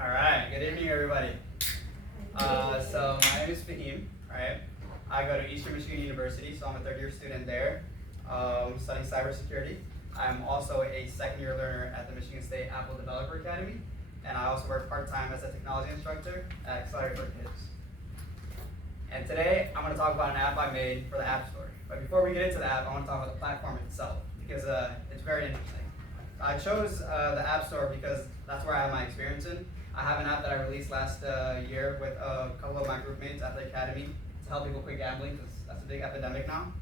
All right, good evening, everybody. So my name is Fahim, right? I go to Eastern Michigan University, so I'm a third-year student there, studying cybersecurity. I'm also a second-year learner at the Michigan State Apple Developer Academy, and I also work part-time as a technology instructor at Accelerator for Kids. And today, I'm going to talk about an app I made for the App Store. But before we get into the app, I want to talk about the platform itself, because it's very interesting. I chose the App Store because that's where I have my experience in. I have an app that I released last year with a couple of my group mates at the Academy to help people quit gambling, because that's a big epidemic now.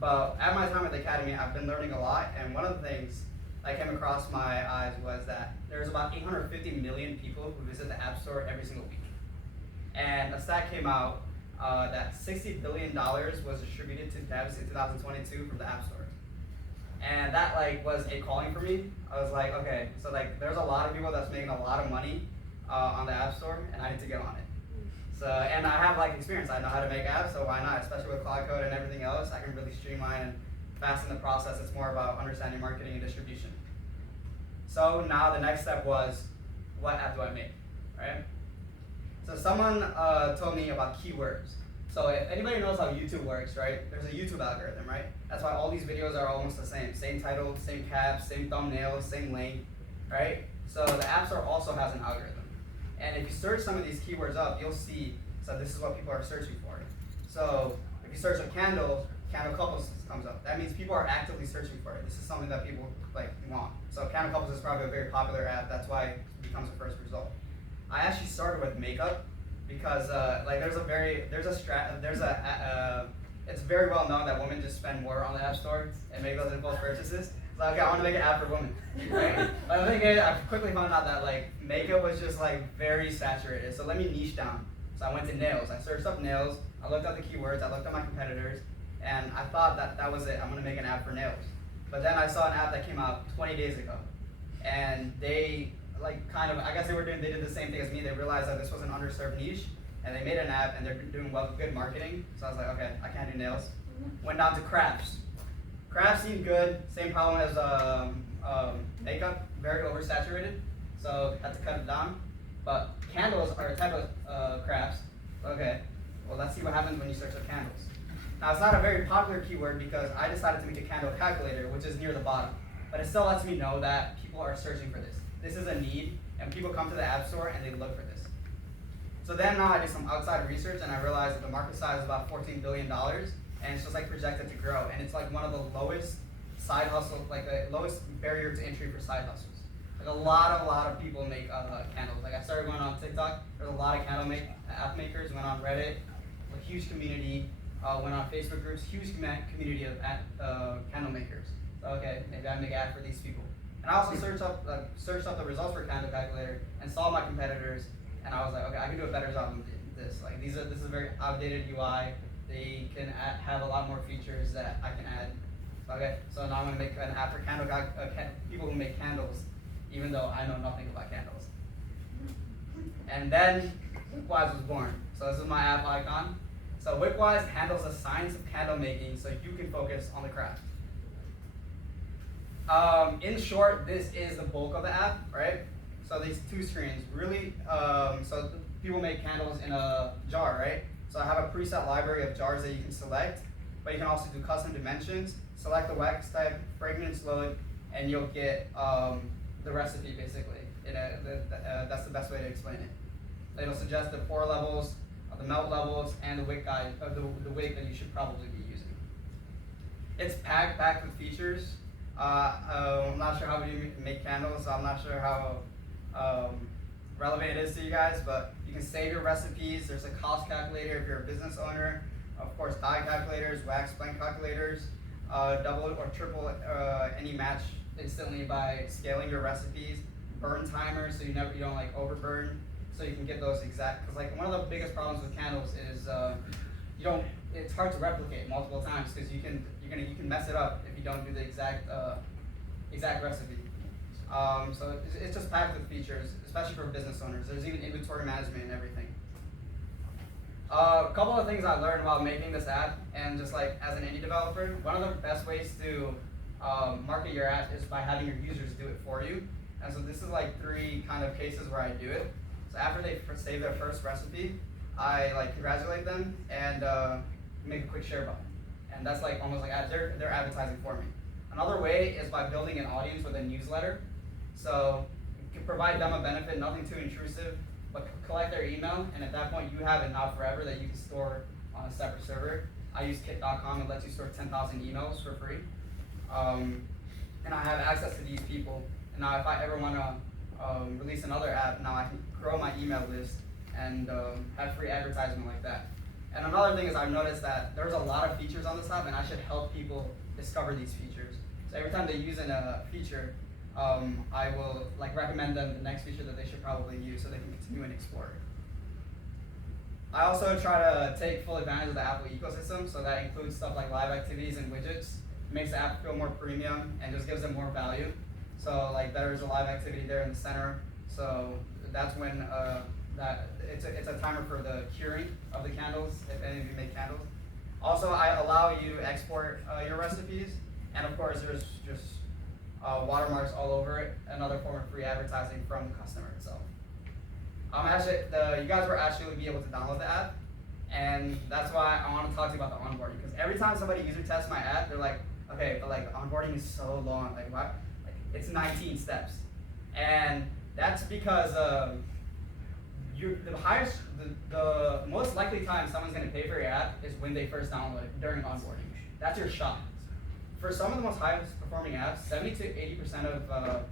But at my time at the Academy, I've been learning a lot, and one of the things that came across my eyes was that there's about 850 million people who visit the App Store every single week. And a stat came out that $60 billion was distributed to devs in 2022 from the App Store. And that was a calling for me. I was like, okay, so there's a lot of people that's making a lot of money on the App Store, and I need to get on it. So, and I have experience. I know how to make apps, so why not? Especially with Cloud Code and everything else, I can really streamline and fasten the process. It's more about understanding marketing and distribution. So now the next step was, what app do I make, right? So someone told me about keywords. So if anybody knows how YouTube works, right? There's a YouTube algorithm, right? That's why all these videos are almost the same. Same title, same caps, same thumbnails, same link, right? So the App Store also has an algorithm. And if you search some of these keywords up, you'll see, so this is what people are searching for. So if you search a candle couples comes up. That means people are actively searching for it. This is something that people want. So candle couples is probably a very popular app. That's why it becomes the first result. I actually started with makeup, because it's very well known that women just spend more on the App Store and make those impulse purchases. So okay, I want to make an app for women, right? But the thing is, I quickly found out that makeup was just very saturated. So let me niche down. So I went to nails. I searched up nails. I looked up the keywords. I looked at my competitors, and I thought that was it. I'm gonna make an app for nails. But then I saw an app that came out 20 days ago, and they I guess they did the same thing as me. They realized that this was an underserved niche, and they made an app, and they're doing good marketing. So I was like, okay, I can't do nails. Went down to crafts. Crafts seemed good. Same problem as makeup, very oversaturated. So had to cut it down. But candles are a type of crafts. Okay, well let's see what happens when you search up candles. Now it's not a very popular keyword because I decided to make a candle calculator, which is near the bottom. But it still lets me know that people are searching for this. This is a need, and people come to the App Store and they look for this. So then now I did some outside research, and I realized that the market size is about $14 billion, and it's just projected to grow. And it's one of the lowest side hustle, the lowest barrier to entry for side hustles. A lot of people make candles. I started going on TikTok. There's a lot of app makers. Went on Reddit, a huge community. Went on Facebook groups, huge community of candle makers. So okay, maybe I make an app for these people. And I also searched up the results for Candle Calculator and saw my competitors, and I was like, okay, I can do a better job than this. This is a very outdated UI. They can have a lot more features that I can add. Okay, so now I'm gonna make an app for people who make candles, even though I know nothing about candles. And then WickWise was born. So this is my app icon. So WickWise handles the science of candle making, so you can focus on the craft. In short, this is the bulk of the app, right? So these two screens, really, so people make candles in a jar, right? So I have a preset library of jars that you can select, but you can also do custom dimensions, select the wax type, fragrance load, and you'll get the recipe basically. That's the best way to explain it. It'll suggest the pour levels, the melt levels, and the wick guide, the wick that you should probably be using. It's packed with features. I'm not sure how we make candles, so I'm not sure how relevant it is to you guys, but you can save your recipes. There's a cost calculator if you're a business owner. Of course, die calculators, wax blend calculators, double or triple any match instantly by scaling your recipes, burn timers so you don't overburn, so you can get those exact. Because one of the biggest problems with candles is it's hard to replicate multiple times because you can mess it up if you don't do the exact recipe. So it's just packed with features, especially for business owners. There's even inventory management and everything. A couple of things I learned while making this app, and just as an indie developer, one of the best ways to market your app is by having your users do it for you. And so this is like 3 kind of cases where I do it. So after they save their first recipe, I like congratulate them and make a quick share button. And that's like almost like they're advertising for me. Another way is by building an audience with a newsletter. So you can provide them a benefit, nothing too intrusive, but collect their email, and at that point you have it now forever that you can store on a separate server. I use kit.com, it lets you store 10,000 emails for free. And I have access to these people. And now if I ever want to release another app, now I can grow my email list and have free advertisement like that. And another thing is I've noticed that there's a lot of features on this app, and I should help people discover these features. So every time they use a feature, I will like recommend them the next feature that they should probably use so they can continue and explore it. I also try to take full advantage of the Apple ecosystem, so that includes stuff like live activities and widgets. It makes the app feel more premium and just gives them more value. So like there's a live activity there in the center, so that's when it's a timer for the curing of the candles, if any of you make candles. Also, I allow you to export your recipes, and of course there's just watermarks all over it, another form of free advertising from the customer itself. You guys will actually be able to download the app, and that's why I want to talk to you about the onboarding, because every time somebody user tests my app, they're like, okay, but like onboarding is so long, like what? Like it's 19 steps, and that's because the most likely time someone's going to pay for your app is when they first download it during onboarding. That's your shot. For some of the most highest performing apps, 70 to 80% of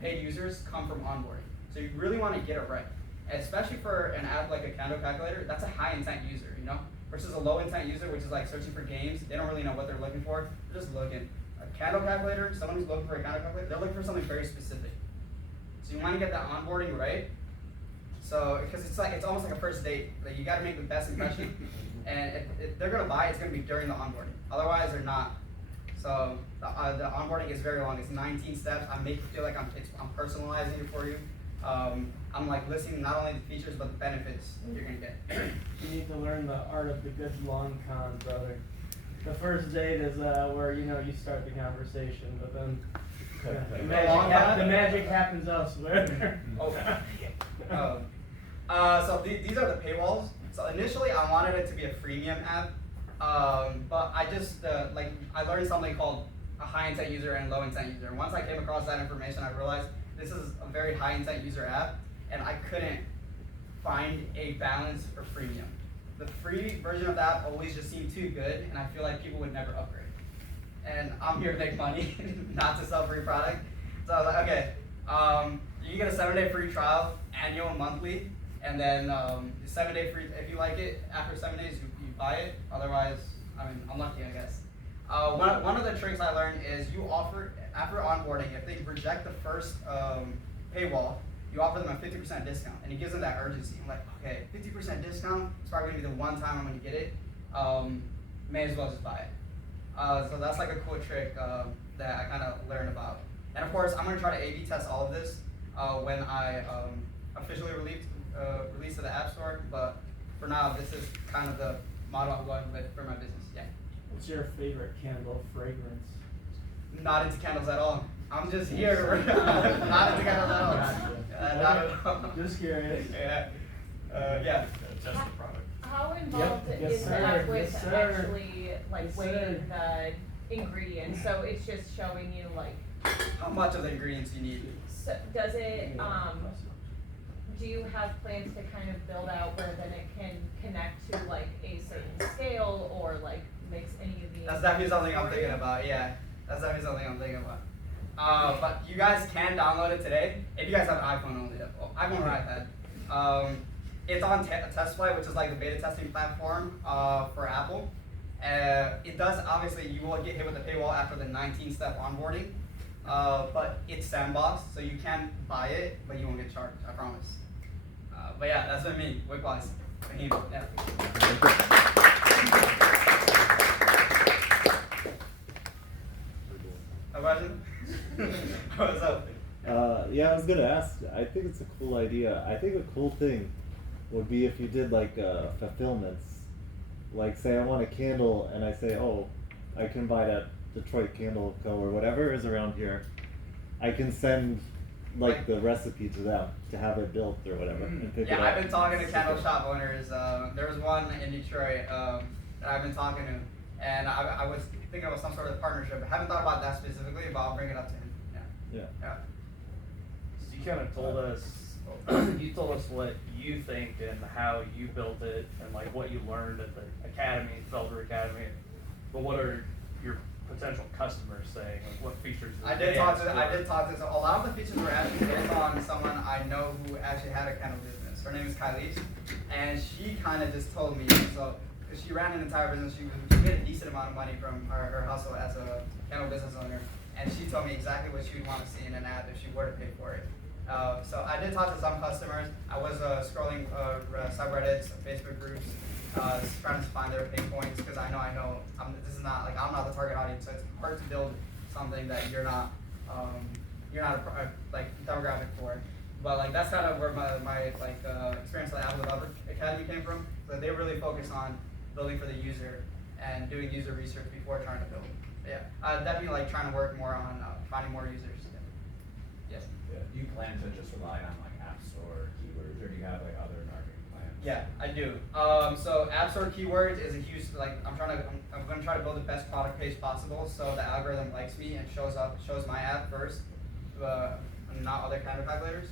paid users come from onboarding. So you really want to get it right. Especially for an app like a candle calculator, that's a high intent user, you know? Versus a low intent user, which is like searching for games. They don't really know what they're looking for. They're just looking. A candle calculator, someone who's looking for a candle calculator, they're looking for something very specific. So you want to get that onboarding right. So, because it's almost like a first date. Like you got to make the best impression, and if they're gonna buy, it's gonna be during the onboarding. Otherwise, they're not. So the onboarding is very long. It's 19 steps. I make it feel like I'm personalizing it for you. I'm like listing not only the features but the benefits that you're gonna get. You need to learn the art of the good long con, brother. The first date is where you start the conversation, but then the magic happens elsewhere. So these are the paywalls. So initially I wanted it to be a freemium app, but I just I learned something called a high intent user and low intent user. And once I came across that information, I realized this is a very high intent user app, and I couldn't find a balance for freemium. The free version of the app always just seemed too good, and I feel like people would never upgrade. And I'm here to make money, not to sell free product. So I was like, okay, you get a 7-day free trial, annual, monthly, and then 7-day free. If you like it, after 7 days, you buy it. Otherwise, I'm lucky, I guess. One of the tricks I learned is you offer, after onboarding, if they reject the first paywall, you offer them a 50% discount, and it gives them that urgency. I'm like, okay, 50% discount, it's probably gonna be the one time I'm gonna get it. May as well just buy it. So that's like a cool trick that I kind of learned about. And of course, I'm gonna try to A/B test all of this when I officially release to the App Store. But for now, this is kind of the model I'm going with for my business. Yeah. What's your favorite candle fragrance? Not into candles at all. I'm just here. Not into candles at all. Not at all. Just curious. Yeah. Test the product. How involved is the app with actually weighing the ingredients? So it's just showing you how much of the ingredients you need. So does it? Do you have plans to kind of build out where then it can connect to a certain scale or makes any of the? That's definitely something I'm thinking about. Yeah, that's definitely something I'm thinking about. But you guys can download it today if you guys have an iPhone only. iPhone or iPad. It's on TestFlight, which is like the beta testing platform for Apple. It does, obviously, you will get hit with the paywall after the 19-step onboarding, but it's sandboxed, so you can buy it, but you won't get charged, I promise. But yeah, that's what I mean, WickWise. Fahim, yeah. A question? What's up? Yeah, I was gonna ask. I think it's a cool idea. I think a cool thing would be if you did fulfillments. Like, say I want a candle, and I say, oh, I can buy that Detroit Candle Co. or whatever is around here. I can send like the recipe to them to have it built or whatever and pick it up. Yeah, I've been talking to candle shop owners. There was one in Detroit that I've been talking to, and I was thinking of some sort of partnership. I haven't thought about that specifically, but I'll bring it up to him. Yeah. So you kind of told us, you told us what you think and how you built it and like what you learned at the academy, Developer Academy. But what are your potential customers saying? Like what features? I did talk to. So a lot of the features were actually based on someone I know who actually had a candle business. Her name is Kylie, and she kind of just told me so. Because she ran an entire business, she made a decent amount of money from her hustle as a candle business owner, and she told me exactly what she would want to see in an ad if she were to pay for it. So I did talk to some customers. I was scrolling subreddits, Facebook groups, trying to find their pain points because I know this is not like I'm not the target audience, so it's hard to build something that you're not a like demographic for. But like that's kind of where my experience at Apple Developer Academy came from. So they really focus on building for the user and doing user research before trying to build. But yeah, definitely like trying to work more on finding more users. Yes. Yeah. Do you plan to just rely on like App Store keywords, or do you have like other marketing plans? Yeah, I do. So App Store keywords is a huge I'm gonna try to build the best product page possible so the algorithm likes me and shows my ad first, not other kind of calculators.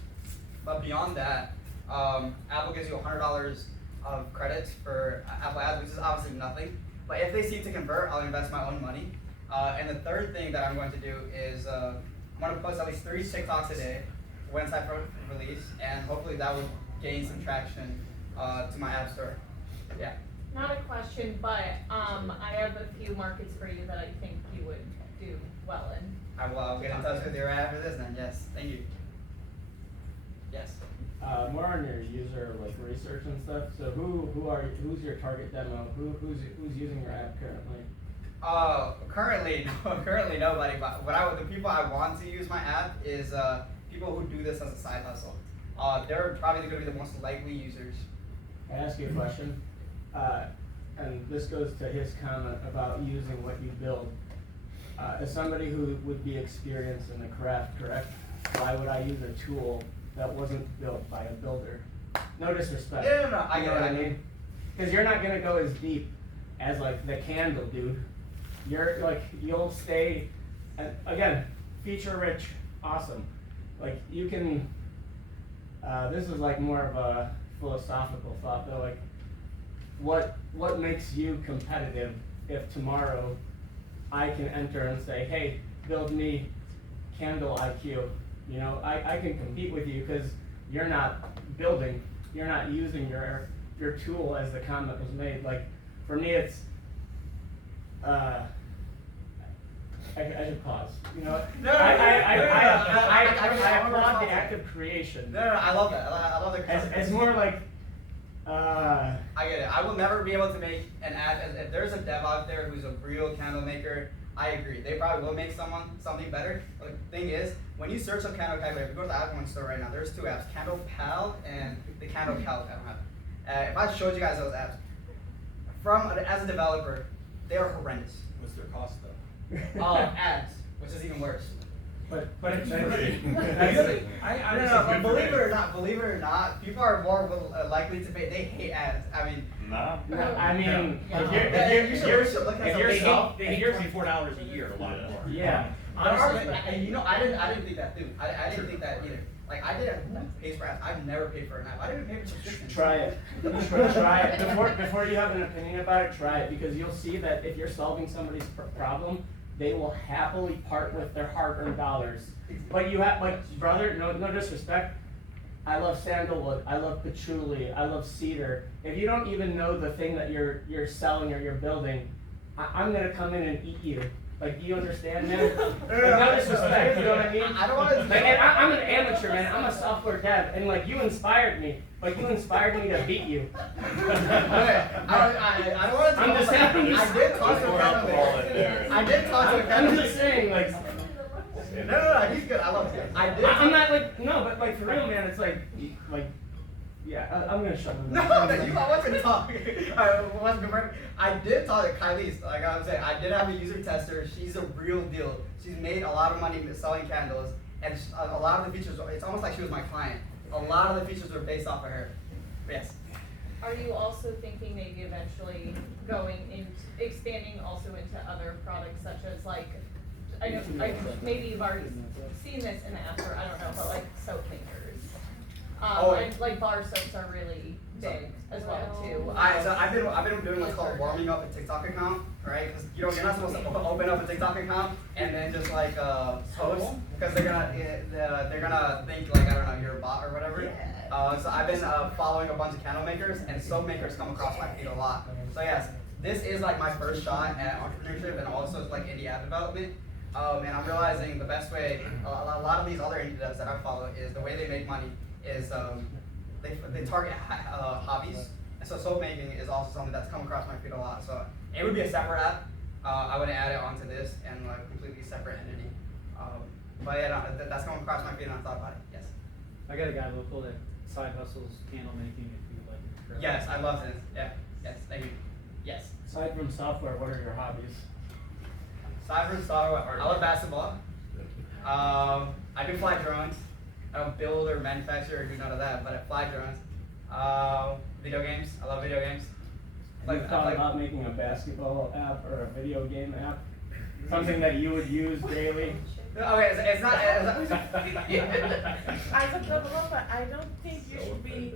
But beyond that, Apple gives you $100 of credits for Apple ads, which is obviously nothing. But if they seem to convert, I'll invest my own money. And the third thing that I'm going to do is I'm going to post at least 3 TikToks a day once I release, and hopefully that would gain some traction to my app store. Yeah. Not a question, but I have a few markets for you that I think you would do well in. I'll get in touch with you right after this then. Yes. Thank you. Yes. More on your user like research and stuff. So who's your target demo? Who's using your app currently? Currently nobody. But the people I want to use my app is people who do this as a side hustle. They're probably going to be the most likely users. I ask you a question, and this goes to his comment about using what you build. As somebody who would be experienced in the craft, correct? Why would I use a tool that wasn't built by a builder? No disrespect. No. I know what I mean? Because you're not gonna go as deep as like the candle dude. You're like you'll stay. Again, feature rich, awesome. Like you can. This is like more of a philosophical thought though. Like, what makes you competitive if tomorrow I can enter and say, hey, build me candle IQ. You know, I can compete with you because you're not building, you're not using your tool as the comment was made. Like, for me, it's, I should pause. You know, I applaud the act of creation. No, I love that. I love the concept. It's more like, I get it. I will never be able to make an ad. If there's a dev out there who's a real candle maker, I agree. They probably will make something better. But the thing is, when you search up Candle Calculator, if you go to the Apple store right now, there's 2 apps, Candle Pal and the Candle Cal. I don't have it. If I showed you guys those apps, as a developer, they are horrendous. What's their cost though? Ads, which is even worse. but Believe it or not, people are more likely to pay. They hate ads. I mean, if Here's $4 a year, a lot more. Yeah. Honestly, you know, I didn't think that too. I didn't think that either. Like I did who pays for ads? I've never paid for an app. I didn't pay for subscriptions. Try it. Try it. Before you have an opinion about it, try it, because you'll see that if you're solving somebody's problem, they will happily part with their hard-earned dollars. But you have, like, brother, no disrespect, I love sandalwood, I love patchouli, I love cedar. If you don't even know the thing that you're selling or you're building, I'm gonna come in and eat you. Like, do you understand, man? No disrespect, you know what I mean? I don't want to. Like, and I'm an amateur, man. I'm a software dev, and like you inspired me. Like you inspired me to beat you. Okay, I don't want to. I'm just saying. I did talk to a candle. I did talk to a candle. I'm just saying, like. No, he's good. I love him. I'm not like no, but like for real, man. It's like, yeah. I'm gonna shut him. No, I wasn't talking. I did talk to Kylie. Like I was saying, I did have a user tester. She's a real deal. She's made a lot of money selling candles, and a lot of the features, it's almost like she was my client. A lot of the features are based off of her. Yes. Are you also thinking maybe eventually going into, expanding also into other products such as like, I know, maybe you've already seen this in the app store, I don't know, but like soap makers. And like bar soaps are really big as well too. So I've been doing what's called warming up a TikTok account, right? Because you're not supposed to open up a TikTok account and then just like post, because they're gonna think like, I don't know, you're a bot or whatever. So I've been following a bunch of candle makers, and soap makers come across my feed a lot. So yes, this is like my first shot at entrepreneurship, and also it's like indie app development. And I'm realizing the best way, a lot of these other indie devs that I follow, is the way they make money is they target hobbies. And so soap making is also something that's come across my feed a lot. So it would be a separate app. I would add it onto this and like a completely separate entity. But yeah, no, that's come across my feed and I thought about it. Yes. I got a guy local that side hustles candle making if you like it. Yes, I love this. Yeah. Yes. Thank you. Yes. Aside from software, what are your hobbies? Cyber software. I love basketball. I do fly drones. I don't build or manufacture or do none of that, but I fly drones. Video games. I love video games. Have you thought about making a basketball app or a video game app? Something that you would use daily? Okay, it's not. As a developer, I don't think you should be,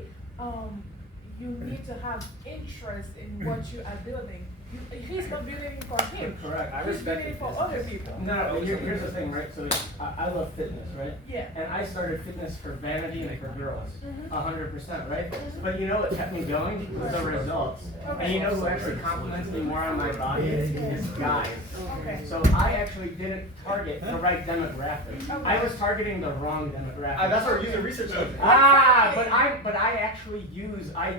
you need to have interest in what you are building. He's not building for him. Correct. I He's respect building it. for other people. No, but here's the thing, right? So I love fitness, right? Yeah. And I started fitness for vanity and for girls, Mhm. 100%, right? But you know what kept me going was the results. And you know who actually compliments me more on my body is guys. Okay. So I actually didn't target the right demographic. I was targeting the wrong demographic. That's where user research is. But I actually use, I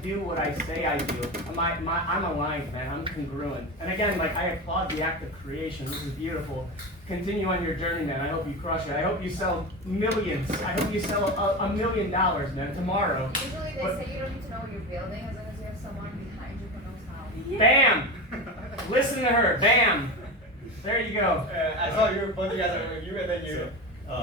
do what I say I do. I'm aligned, man. I'm congruent. And again, like, I applaud the act of creation. This is beautiful. Continue on your journey, man. I hope you crush it. I hope you sell millions. I hope you sell $1 million, man, tomorrow. Usually they say you don't need to know what you're building as long as you have someone behind you who knows how. Yeah. Bam! Listen to her. Bam! There you go. I saw you both of you guys are you and then you.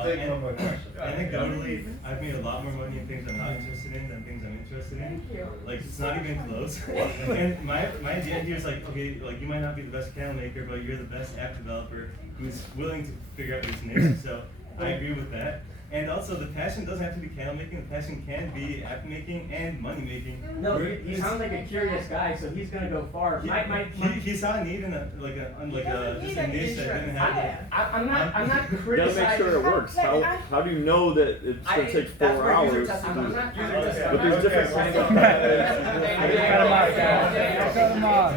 Take one more question. Anecdotally, I've made a lot more money in things I'm not interested in than things I'm interested in. Thank you. Like, it's not even close. And my idea here is like, okay, like you might not be the best candle maker, but you're the best app developer who's willing to figure out this niche. So I agree with that. And also, the passion doesn't have to be candle making. The passion can be app making and money making. No, he sounds like a curious guy, so he's gonna go far. He saw a need in a just a niche that didn't have. I'm not You gotta criticizing. make sure it works. How do you know that it's gonna take 4 hours to I'm do not it? user testing. But there's different kinds of Cut him off.